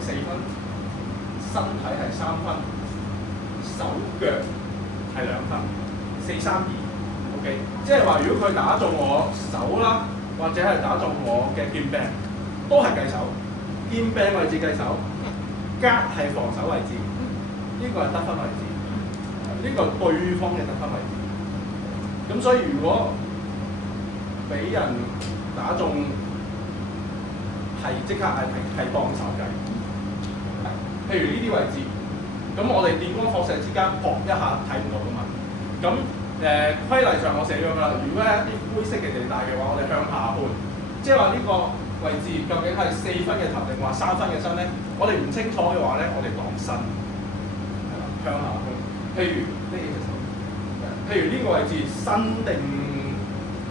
4分，身體係3分，手腳係2分，4-3-2。OK， 即係話如果佢打中我手啦，或者係打中我嘅劍柄，都係計手。劍柄位置計手，格係防守位置，呢個係得分位置，呢個係對方嘅得分位置。咁所以如果俾人打中，係即刻嗌停，係當手計。譬如呢啲位置，咁我哋電光火石之間撲一下睇唔到噶嘛。咁規例上我寫咗㗎啦，如果係一啲灰色嘅地帶嘅話，我哋向下判，即係話呢個位置究竟係4分嘅頭定話3分嘅身咧？我哋唔清楚嘅話咧，我哋當身，係啦，向下判。譬如呢幾隻手，譬如呢個位置身定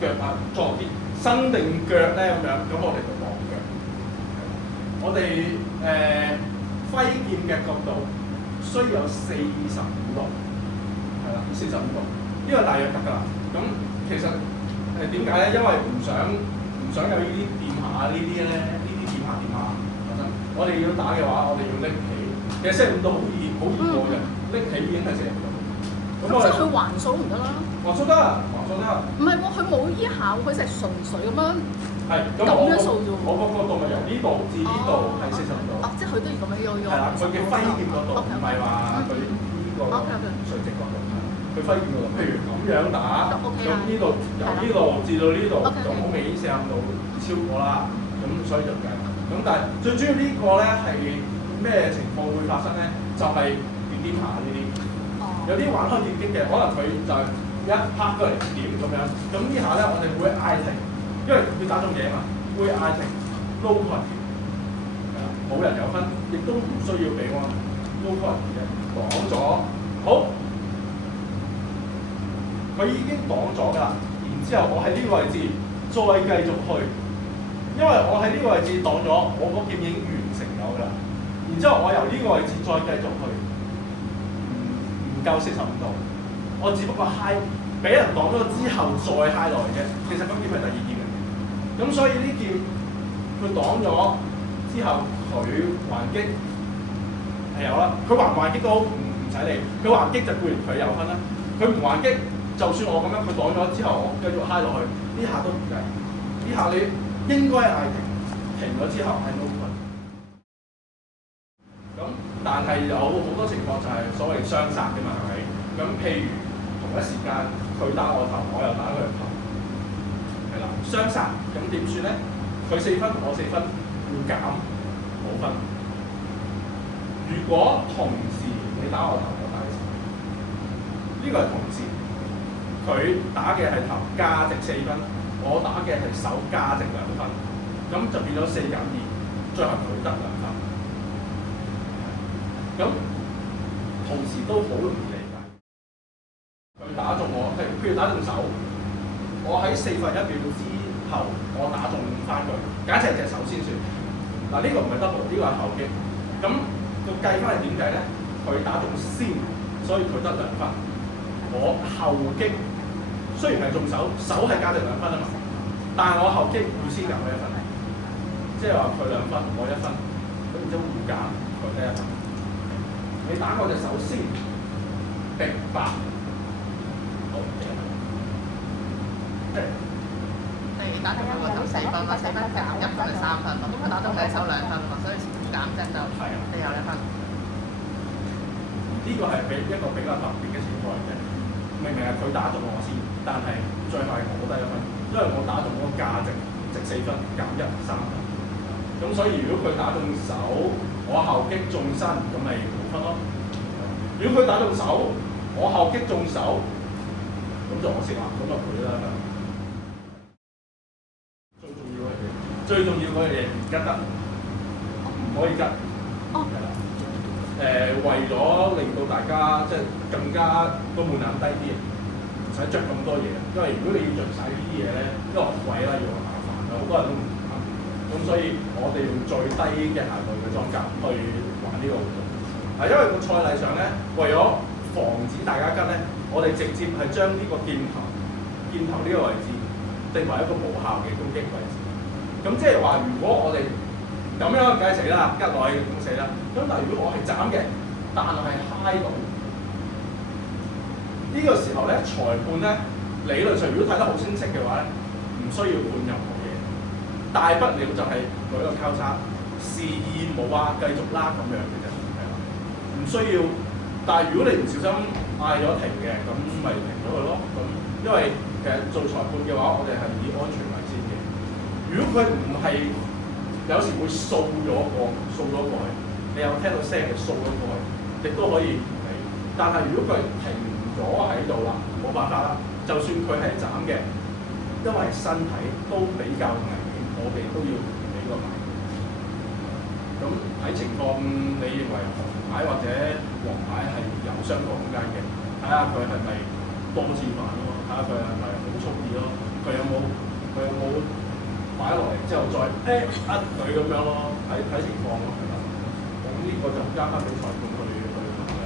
腳啊，左啲身定腳咧咁樣，咁我哋就當腳。我哋揮劍嘅角度需要有45度，係啦，45度，呢個大約得㗎啦。咁其實點解咧？因為唔想有呢啲掂下呢啲咧，呢啲掂下。我哋要打嘅話，我哋要拎起。其實45度好易過嘅，拎起已經係45度。咁即係佢橫掃唔得啦？橫掃得，橫掃得。唔係喎，佢冇依下，佢就係純粹咁樣。係咁樣掃啫喎。我個角度咪由呢度至呢度係45度。即係佢都要咁樣要。係啦，佢嘅揮劍角度唔係話佢呢個垂直角度，佢揮劍角度。譬如咁樣打，咁呢度由呢度至到呢度就好明顯45度超過啦，咁所以就計。咁但係最主要呢個咧係咩情況會發生咧？就係電擊下呢啲。有啲玩開電擊嘅，可能佢就一拍過嚟點咁樣。咁呢下咧我哋會嗌停，因為佢打中嘢嘛，會嗌停，low point。冇人有分，亦都唔需要俾我 low point 嘅擋咗。好，佢已經擋咗㗎啦。然之後我喺呢個位置再繼續去。因為我喺呢個位置擋咗，我個劍已經完成咗㗎啦。然之後我由呢個位置再繼續去，唔夠45度。我只不過揩俾人擋咗之後再揩落嚟嘅。其實嗰劍係第2劍嚟嘅。咁所以呢劍佢擋咗之後，佢還擊係有啦。佢還唔還擊都好，唔使理。佢還擊就固然佢有分啦。佢唔還擊，就算我咁樣佢擋咗之後，我繼續揩落去，呢下都唔計。呢下你應該嗌停咗之後係 no point。咁但係有好多情況就係所謂雙殺嘅嘛，係咪？咁譬如同一時間佢打我頭，我又打佢頭，係啦，雙殺咁點算咧？佢4分，我4分，要減冇分。如果同時你打我頭，我打你頭，呢個係同時，佢打嘅係頭價值4分。我打嘅係手價值2分，咁就變咗4-2，最後佢得2分。咁同時都好容易理解。佢打中我，譬如打中手，我喺1/4秒之後，我打中翻佢。假設係隻手先算。嗱，呢個唔係 double，呢個係後擊。咁個計翻係點計咧？佢打中先，所以佢得2分。我後擊。雖然係中手，手係價值2分啊嘛，但係我後擊要先減佢1分，即係話佢2分，我1分，咁然之後互減，佢得1分。你打我隻手先，逼8，好，你打中我個頭4分嘛，4分減1分係3分嘛，咁佢打中你手2分嘛，所以減即就你有1分。呢個係一個比較特別嘅情況嚟嘅。明明係佢打中我先，但係最後係我得1分，因為我打中嗰個價值值4分，減1 3分。咁所以如果佢打中手，我後擊中身，咁咪冇分咯。如果佢打中手，我後擊中手，咁就我識啦，咁就佢啦。最重要嗰樣嘢唔吉得，唔可以吉。係啦。為咗令到大家即係更加個門檻低啲，唔使着咁多嘢。因為如果你要着晒呢啲嘢咧，因為貴啦，要麻煩啦，好多人都唔啱。咁所以我哋用最低嘅限度嘅裝甲去玩呢個活動。因為個賽例上咧，為咗防止大家跟咧，我哋直接係將呢個箭頭呢個位置定為一個無效嘅攻擊位置。咁即係話，如果我哋咁樣梗係死啦，吉落去咁死啦。咁但係如果我係斬嘅，但係揩到，呢個時候咧，裁判咧理論上如果睇得好清晰嘅話咧，唔需要判任何嘢，大不了就係舉個交叉，示意冇啊，繼續啦咁樣嘅啫，係啦，唔需要。但係如果你唔小心嗌咗停嘅，咁咪停咗佢咯。咁因為其實做裁判嘅話，我哋係以安全為先嘅。如果佢唔係，有時會掃咗過去，你有聽到聲嘅掃咗過去，亦都可以唔理。但係如果佢停咗喺度啦，冇辦法啦。就算佢係斬嘅，因為身體都比較危險，我哋都要俾個牌。咁睇情況，你認為紅牌或者黃牌係有相當空間嘅？睇下佢係咪多次犯咯，睇下佢係咪好蓄意咯，佢有冇擺落嚟之後再佢咁樣咯，睇情況咯，係啦。咁呢個就交翻俾裁判去衡量。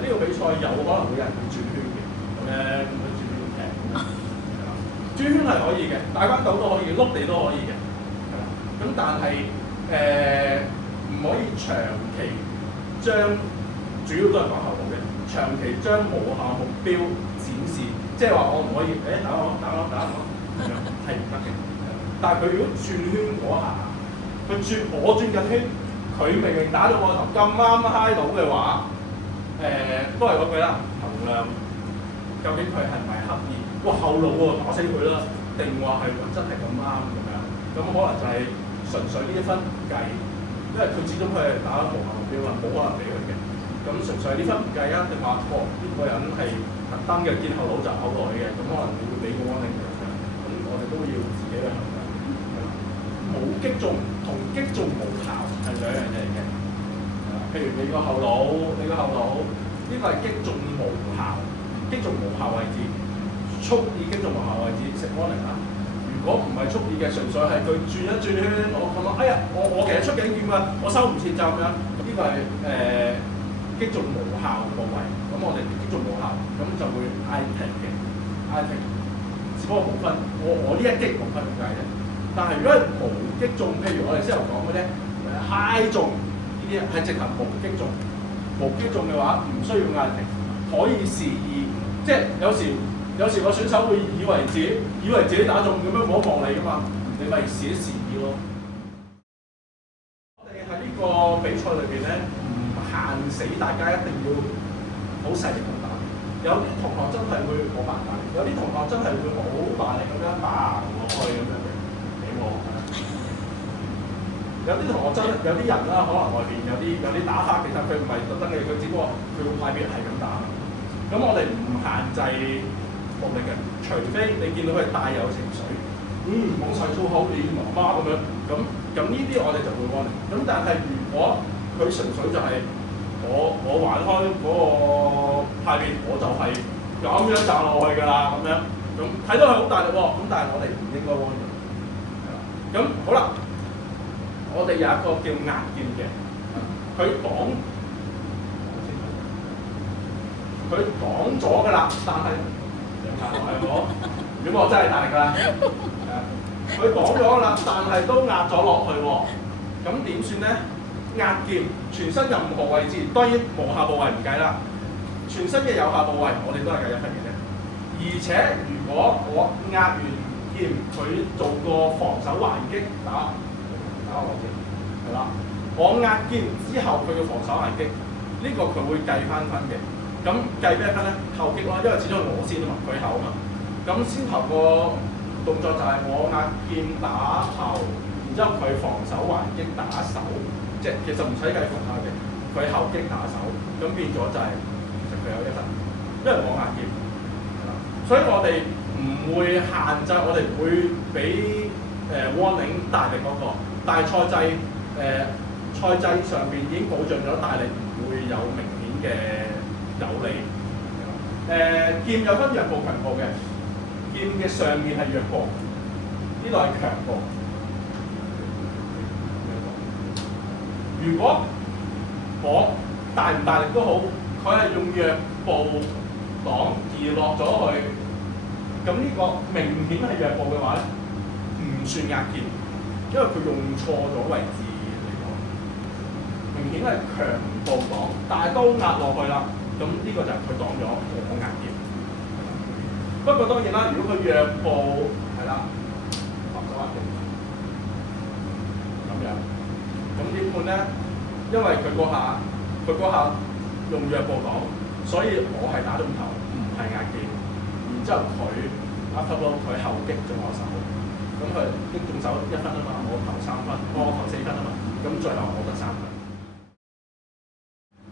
呢個比賽有可能會有人會轉圈嘅，咁咧咁佢轉圈踢，係啦，轉圈係可以嘅，大關鬥都可以，碌地都可以嘅，係啦。咁但係唔可以長期將主要都係講後路嘅，長期將無效目標展示，即係話我唔可以打我咁樣係唔得嘅。但係佢如果轉圈嗰下，我轉緊圈，佢明明打咗我頭咁啱揩到嘅話，都係嗰句啦，衡量究竟佢係咪刻意，後路喎打死佢啦，定話係真係咁啱咁樣？咁可能就係純粹呢一分唔計，因為佢始終佢係打無效目標啊，冇可能俾佢嘅。咁純粹呢分唔計啊，定話呢個人係特登嘅見後腦就後來嘅，咁可能你會俾個 warning 嘅。咁我哋都要自己去衡量。冇擊中同擊中無效係兩樣嘢嚟嘅。譬如你個後腦，呢個係擊中無效，擊中無效位置，蓄意擊中無效位置食 warning 啦。如果唔係蓄意嘅，純粹係佢轉一轉圈，我咁啊，哎呀，我其實出緊劍㗎，我收唔切就咁樣。呢個係擊中無效部位，咁我哋擊中無效，咁就會嗌停嘅，嗌停。只不過無分，我呢一擊無分咁解啫。但係如果係無擊中，譬如我哋先頭講嘅咧，揩中呢啲係直頭無擊中，無擊中嘅話唔需要嗌停，可以示意，即係有時個選手會以為自己打中咁樣望一望你㗎嘛，你咪示一示意咯。我哋喺呢個比賽裏邊咧，唔限死大家一定要好細力咁打，有啲同學真係會好扮大力，有啲同學真係會好大力咁樣打落去咁樣嘅。有啲同學真，有啲人啦，可能外邊有啲打法，其實佢唔係特登嘅，佢只不過佢會派別係咁打。咁我哋唔限制暴力嘅，除非你見到佢帶有情緒，講晒粗口，你媽媽咁樣，咁呢啲我哋就會安寧。咁但係如果佢純粹就係我玩開嗰個派別，我就係咁樣炸落去㗎啦，咁樣，咁睇到佢好大力喎，咁但係我哋唔應該安寧。咁好啦。我哋有一個叫壓劍嘅，佢擋咗㗎啦，但係壓落去我，如果我真係大力㗎啦，佢擋咗㗎啦，但係都壓咗落去喎，咁點算咧？壓劍全身任何位置，當然無效部位唔計啦，全身嘅有效部位我哋都係計1分嘅啫。而且如果我壓完劍，佢做個防守還擊打我嘅，係啦。我壓劍之後，佢嘅防守還擊，呢個佢會計翻分嘅。咁計咩分咧？後擊啦，因為始終係我先啊嘛，佢後啊嘛。咁先頭個動作就係我壓劍打後，然之後佢防守還擊打手，即係其實唔使計防守嘅，佢後擊打手，咁變咗就係其實佢有1分，因為我壓劍。係啦，所以我哋唔會限制，我哋唔會俾warning 大力嗰個。但係賽制上邊已經保障咗大力唔會有明顯嘅有利。劍有分弱部強部嘅，劍嘅上面係弱部，呢度係強部。如果我大唔大力都好，佢係用弱部擋而落咗去，咁呢個明顯係弱部嘅話咧，唔算壓劍。因為佢用錯咗位置嚟講，明顯係強度擋，大刀壓落去啦。咁呢個就係佢擋咗我壓劍。不過當然啦，如果佢弱步係啦，防守壓劍咁樣，咁點判咧？因為佢嗰下用弱步擋，所以我係打中頭，唔係壓劍。然之後佢 after blow 佢後擊中我手，咁佢擊中手1分啊嘛，我投3分，我投4分啊嘛，咁最後我得3分。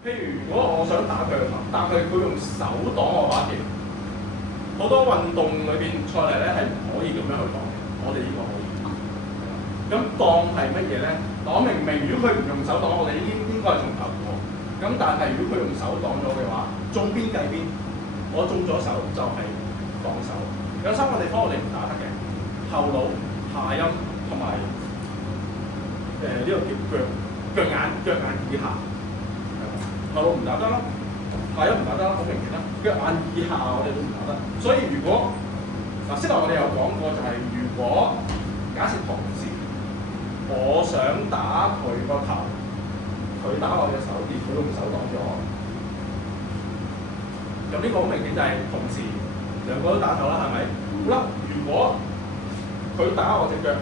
譬如如果我想打佢個頭，但係佢用手擋我把劍，好多運動裏邊賽例咧係唔可以咁樣去擋嘅，我哋呢個可以。咁當係乜嘢咧？當明明如果佢唔用手擋，我哋應該係從頭過。咁但係如果佢用手擋咗嘅話，中邊計邊？我中咗手就係擋手。有3個地方我哋唔打得嘅，後腦、下陰同埋呢個腳眼以下。後腦唔打得啦，下陰唔打得啦，好明顯啦。腳眼以下我哋都唔打得。所以如果先頭我哋有講過，就係如果假設同時我想打佢個頭，佢打我嘅手，而佢用手擋咗，咁呢個好明顯就係同時兩個都打頭啦，係咪？好啦，如果佢打我隻腳，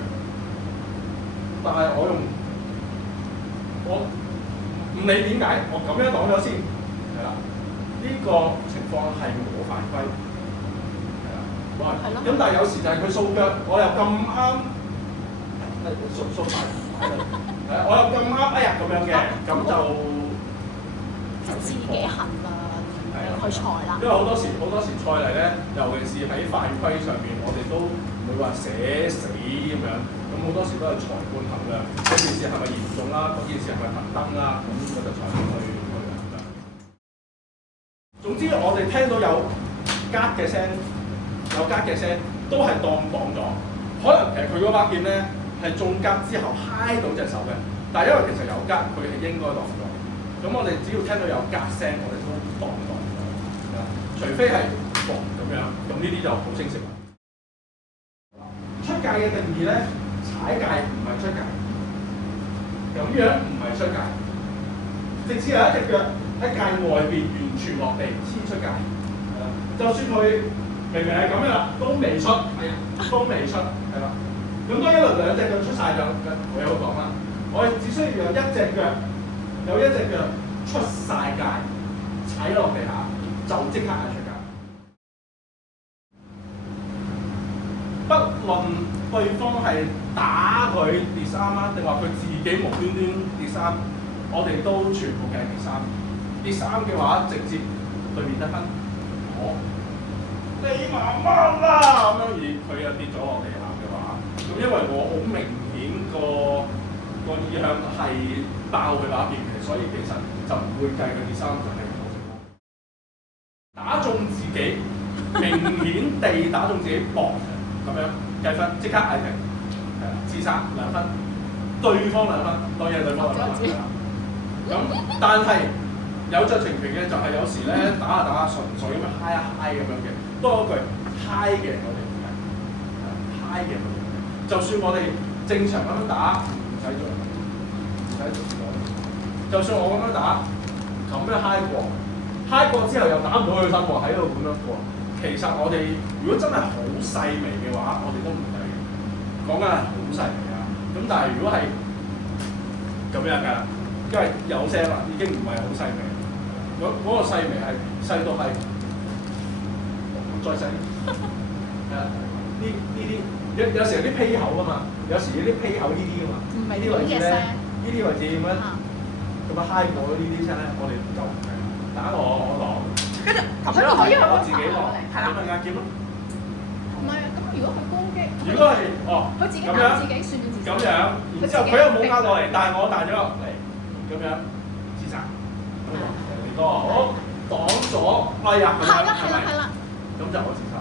但係我唔理點解，我咁樣擋咗先，係啦。呢個情況係我犯規，係啦。咁但係有時就係佢掃腳，我又咁啱，掃埋，我又咁啱，哎呀咁樣嘅，咁就即係自己行啦，去賽啦。因為好多時賽例咧，尤其是喺犯規上面，我哋都唔會話寫死咁樣。咁好多時都係裁判衡量嗰件事係咪嚴重啦，嗰件事係咪特登啦，咁我就裁判去衡量。總之我哋聽到有吉嘅聲，都係當擋咗。可能其實佢嗰把劍咧係中吉之後揩到隻手嘅，但係因為其實有吉，佢係應該擋咗。咁我哋只要聽到有吉聲，我哋都擋咗。除非係防咁樣，咁呢啲就好清晰啦。出界嘅定義咧？踩界唔係出界，咁樣唔係出界，直至有一隻腳喺界外邊完全落地先出界。就算佢明明係咁樣啦，都未出，都未出，係啦。咁當一輪兩隻腳出晒就我有講啦，我哋只需要有一隻腳出晒界，踩落地下就即刻係出界。不論對方係打佢跌衫啦，定話佢自己無端端跌衫，我哋都全部計跌衫。跌衫嘅話，直接對面得分。你媽媽啦咁樣，而佢又跌咗落地下嘅話，咁因為我好明顯個意向係爆佢把劍嘅，所以其實就唔會計佢跌衫，就係冇成功。打中自己，明顯地打中自己膊。咁樣計分，即刻嗌停，自殺2分，對方2分，當然係對方2分。咁但係有著情權嘅就係有時咧打下純粹咁樣嗨一嗨咁樣嘅，多一句嗨嘅我哋唔計，嗨嘅我哋唔計。就算我哋正常咁樣打，唔使做，就算我咁樣打，咁樣嗨過之後又打唔到佢身喎，喺度咁樣過。其實我哋如果真係好細微嘅話，我哋都唔計嘅。講緊係好細微啊。咁但係如果係咁樣㗎，因為有聲啦，已經唔係好細微。嗰個細微係細到係再細。呢啲有時有啲披口㗎嘛，有時有啲披口呢啲㗎嘛。呢啲位置咧，呢啲位置咁樣咁啊嗨過呢啲聲咧，我哋就唔計。打我攞。跟住撳咗落去，我自己落，係啦，咪壓劍咯。唔係啊，咁如果佢攻擊，如果係佢自己打自己算唔算自殺？咁樣，然之後佢又冇壓落嚟，但係我彈咗落嚟，咁樣自殺。你個好擋咗，哎呀，係啦，咁就我自殺。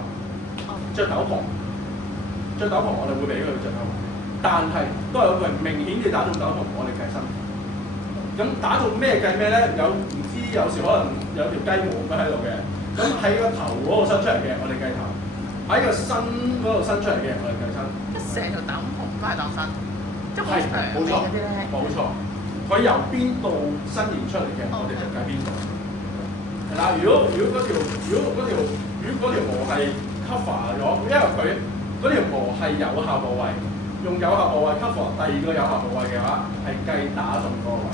着斗篷我哋會俾佢着斗篷，但係都係有句明顯嘅打中斗篷，我哋計分。咁打中咩計咩咧？有時可能有條雞毛咁喺度嘅，咁喺個頭嗰度伸出嚟嘅，我哋計頭；喺個身嗰度伸出嚟嘅，我哋計身。成條斗篷都係當身。即係好長冇錯嗰啲咧。冇錯，佢由邊度伸延出嚟嘅，我哋就計邊度。係啦，如果嗰條毛係 cover 咗，因為佢嗰條毛係有效部位，用有效部位 cover 第二個有效部位嘅話，係計打中嗰個位。